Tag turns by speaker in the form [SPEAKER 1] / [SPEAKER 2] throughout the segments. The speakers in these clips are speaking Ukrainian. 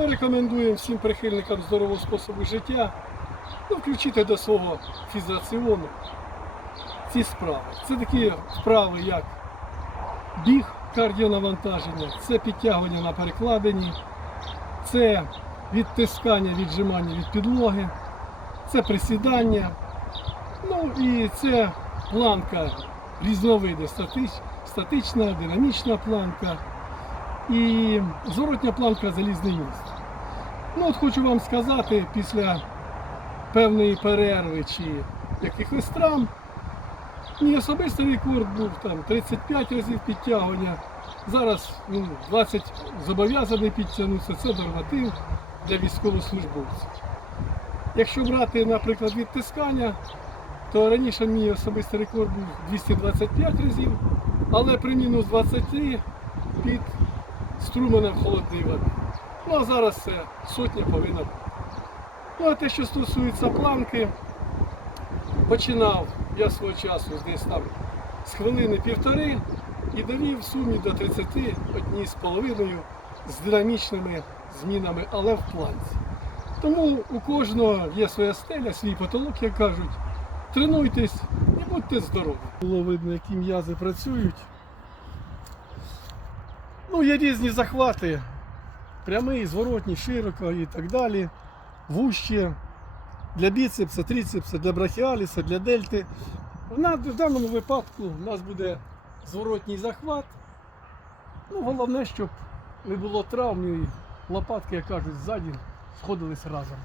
[SPEAKER 1] Ми рекомендуємо всім прихильникам здорового способу життя ну, включити до свого фізраціону ці справи. Це такі вправи, як біг кардіонавантаження, це підтягування на перекладині, це відтискання, віджимання від підлоги, це присідання, ну і це планка різновиди статична, динамічна планка і зворотня планка залізний міст. Ну от хочу вам сказати, після певної перерви чи якихось травм, мій особистий рекорд був там 35 разів підтягування. Зараз ну, 20 зобов'язаний підтягнутися, це норматив для військовослужбовців. Якщо брати, наприклад, відтискання, то раніше мій особистий рекорд був 225 разів, але при мінус 20 під струменем холодної води. Ну а зараз це сотня повинна бути. Ну а те, що стосується планки, починав я свого часу десь там з хвилини півтори і довів в сумі до 31 з половиною з динамічними змінами, але в планці. Тому у кожного є своя стеля, свій потолок, як кажуть. Тренуйтесь і будьте здорові. Було видно, які м'язи працюють. Ну, є різні захвати. Прямий, зворотній, широко і так далі. Вужче. Для біцепса, трицепса, для брахіаліса, для дельти. В даному випадку у нас буде зворотній захват. Ну, головне, щоб не було травм і лопатки, як кажуть, ззаді сходились разом.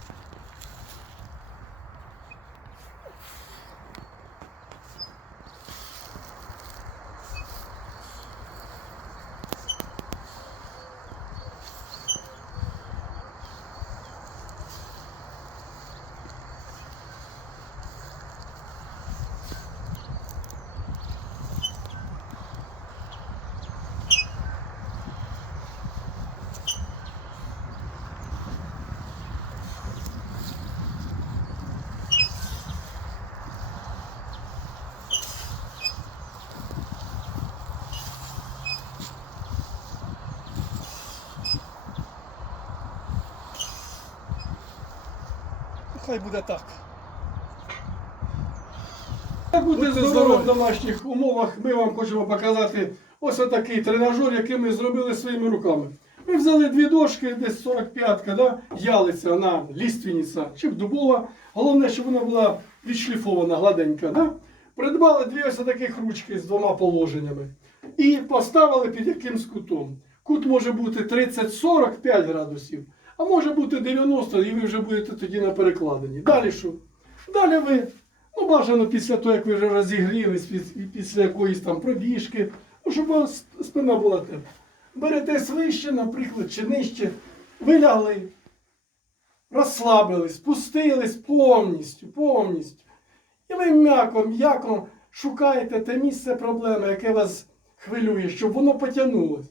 [SPEAKER 1] Хай буде так. Будьте здорові в домашніх умовах. Ми вам хочемо показати ось такий тренажер, який ми зробили своїми руками. Ми взяли дві дошки, десь 45-ка, да? ялиця, вона ліственниця чи дубова. Головне, щоб вона була відшліфована, гладенька. Да? Придбали дві ось таких ручки з двома положеннями. І поставили під якимсь кутом. Кут може бути 30-45 градусів, а може бути 90, і ви вже будете тоді на перекладині. Далі що? Далі ви, ну бажано після того, як ви вже розігрілись, піс- після якоїсь там пробіжки, ну, щоб спина була тепла. Берете вище, наприклад, чи нижче, ви лягли, розслабились, спустились повністю, повністю. І ви м'яко, м'яко шукаєте те місце проблеми, яке вас хвилює, щоб воно потягнулося.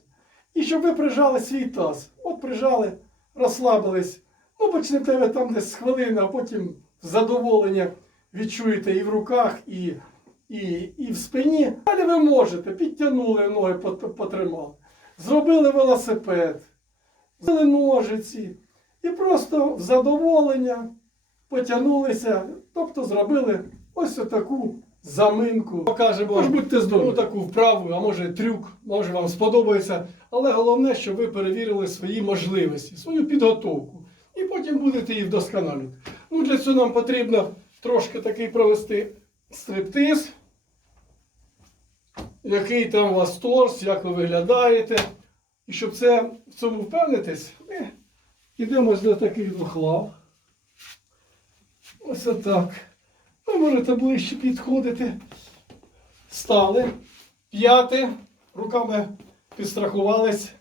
[SPEAKER 1] І щоб ви прижали свій таз. От прижали, розслабились. Ну, почнете ви там десь з хвилини, а потім задоволення відчуєте і в руках, і, і, і в спині. Далі ви можете, підтягнули ноги, потримали. Зробили велосипед, взяли ножиці і просто в задоволення потягнулися, тобто зробили ось таку заминку. Покажемо, Може, будьте здорові. Ну, таку вправу, а може трюк, може вам сподобається. Але головне, щоб ви перевірили свої можливості, свою підготовку. І потім будете її вдосконалювати. Ну, для цього нам потрібно трошки такий провести стриптиз. Який там у вас торс, як ви виглядаєте. І щоб це, в цьому впевнитись, ми йдемо до таких двох лав. Ось отак. Ви можете ближче підходити. Стали. П'яти. Руками підстрахувались.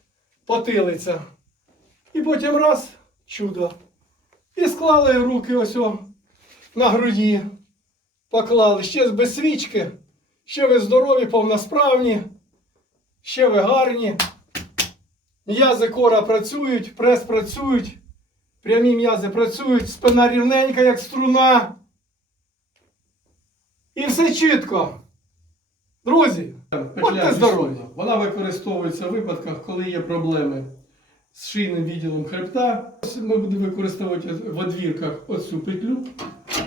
[SPEAKER 1] Потилиця. І потім раз, чудо. І склали руки ось о, на груді. Поклали. Ще без свічки. Ще ви здорові, повносправні. Ще ви гарні. М'язи кора працюють, прес працюють. Прямі м'язи працюють, спина рівненька, як струна. І все чітко. Друзі, будьте здорові. Вона використовується в випадках, коли є проблеми
[SPEAKER 2] з шийним відділом хребта. Ми будемо використовувати в одвірках оцю петлю.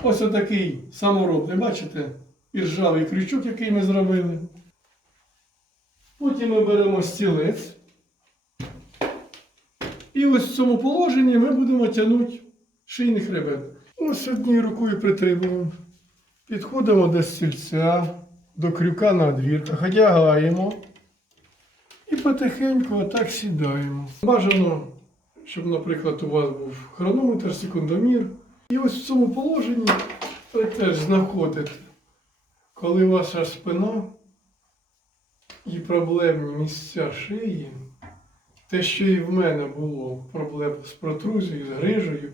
[SPEAKER 2] Ось отакий саморобний, бачите, іржавий крючок, який ми зробили. Потім ми беремо стілець. І ось в цьому положенні ми будемо тягнути шийний хребет. Ось однією рукою притримуємо. Підходимо до стільця, до крюка на одвірках, одягаємо. І потихеньку отак сідаємо. Бажано, щоб, наприклад, у вас був хронометр, секундомір. І ось в цьому положенні ви теж знаходите, коли ваша спина і проблемні місця шиї, те, що і в мене було проблем з протрузією, з грижею,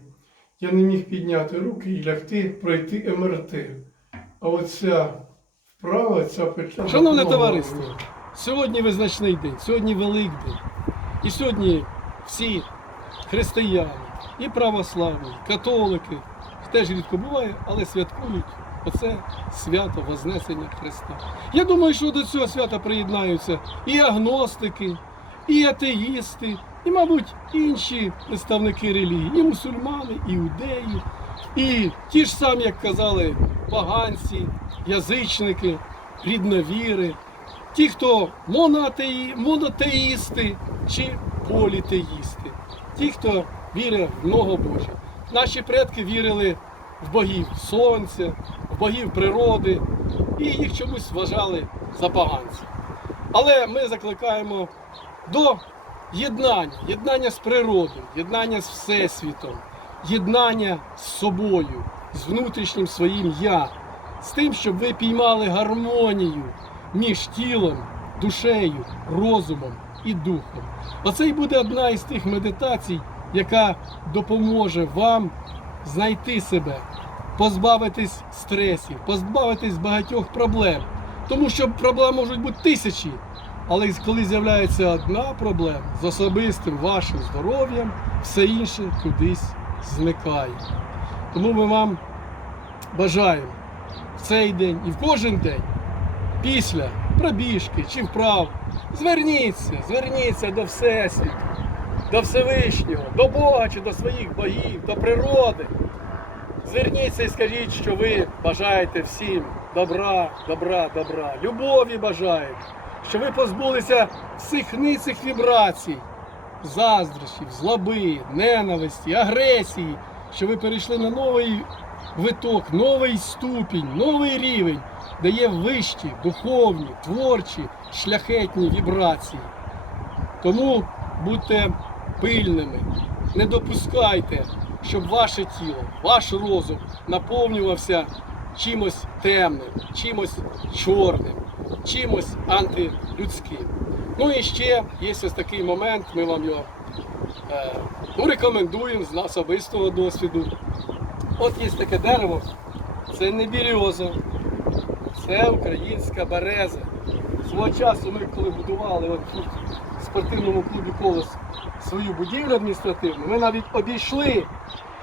[SPEAKER 2] я не міг підняти руки і лягти, пройти МРТ. А оця вправа, ця петля.
[SPEAKER 1] Шановне товариство, сьогодні визначний день, сьогодні Великдень. І сьогодні всі християни, і православні, католики, теж рідко буває, але святкують оце свято Вознесення Христа. Я думаю, що до цього свята приєднаються і агностики, і атеїсти, і, мабуть, інші представники релігії, і мусульмани, і іудеї, і ті ж самі, як казали, поганці, язичники, рідновіри, ті, хто монотеї, монотеїсти чи політеїсти, ті, хто вірить в много Боже. Наші предки вірили в богів сонця, в богів природи, і їх чомусь вважали за поганців. Але ми закликаємо до єднання, єднання з природою, єднання з Всесвітом, єднання з собою, з внутрішнім своїм я, з тим, щоб ви піймали гармонію між тілом, душею, розумом і духом. Оце й буде одна із тих медитацій, яка допоможе вам знайти себе, позбавитись стресів, позбавитись багатьох проблем. Тому що проблем можуть бути тисячі. Але коли з'являється одна проблема з особистим вашим здоров'ям, все інше кудись зникає. Тому ми вам бажаємо в цей день і в кожен день після пробіжки чи вправ зверніться, зверніться до Всесвіту, до Всевишнього, до Бога чи до своїх богів, до природи. Зверніться і скажіть, що ви бажаєте всім добра, добра, добра, любові бажаєте, що ви позбулися всіх ницих вібрацій, заздрощів, злоби, ненависті, агресії, що ви перейшли на новий виток, новий ступінь, новий рівень, де є вищі, духовні, творчі, шляхетні вібрації. Тому будьте пильними, не допускайте, щоб ваше тіло, ваш розум наповнювався чимось темним, чимось чорним, чимось антилюдським. Ну і ще є ось такий момент, ми вам його е, ну, рекомендуємо з особистого досвіду. От є таке дерево, це не бірюза, це українська береза. Свого часу ми коли будували от тут в спортивному клубі колос свою будівлю адміністративну, ми навіть обійшли,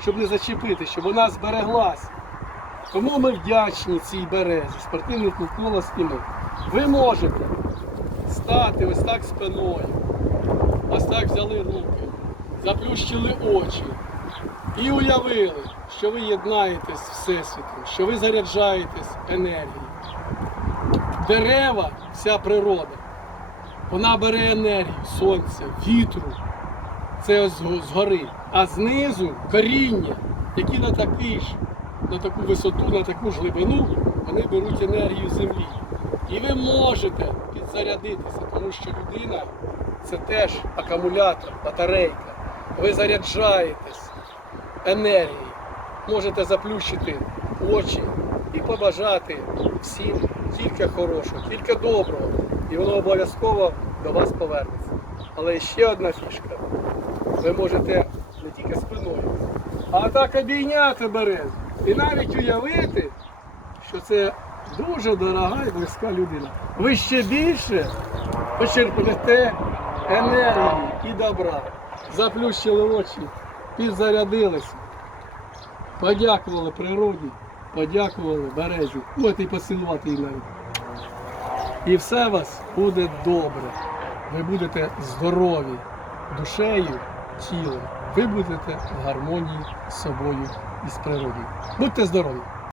[SPEAKER 1] щоб не зачепити, щоб вона збереглась. Тому ми вдячні цій березі, спортивний клуб колос і ми. Ви можете стати ось так спиною, ось так взяли руки, заплющили очі і уявили, що ви єднаєтесь з Всесвітом, що ви заряджаєтесь енергією. Дерева, вся природа, вона бере енергію сонця, вітру, це згори, а знизу коріння, які на такий ж, на таку висоту, на таку ж глибину, вони беруть енергію землі. І ви можете підзарядитися, тому що людина це теж акумулятор, батарейка. Ви заряджаєтесь енергією, можете заплющити очі і побажати всім тільки хорошого, тільки доброго. І воно обов'язково до вас повернеться. Але ще одна фішка. Ви можете не тільки спиною, а так обійняти березу. І навіть уявити, що це дуже дорога і близька людина. Ви ще більше почерпнете енергії і добра. Заплющили очі, підзарядилися, подякували природі, подякували березі. Можете і поцілувати її навіть. І все вас буде добре. Ви будете здорові душею тілом, ви будете в гармонії з собою і з природою. Будьте здорові!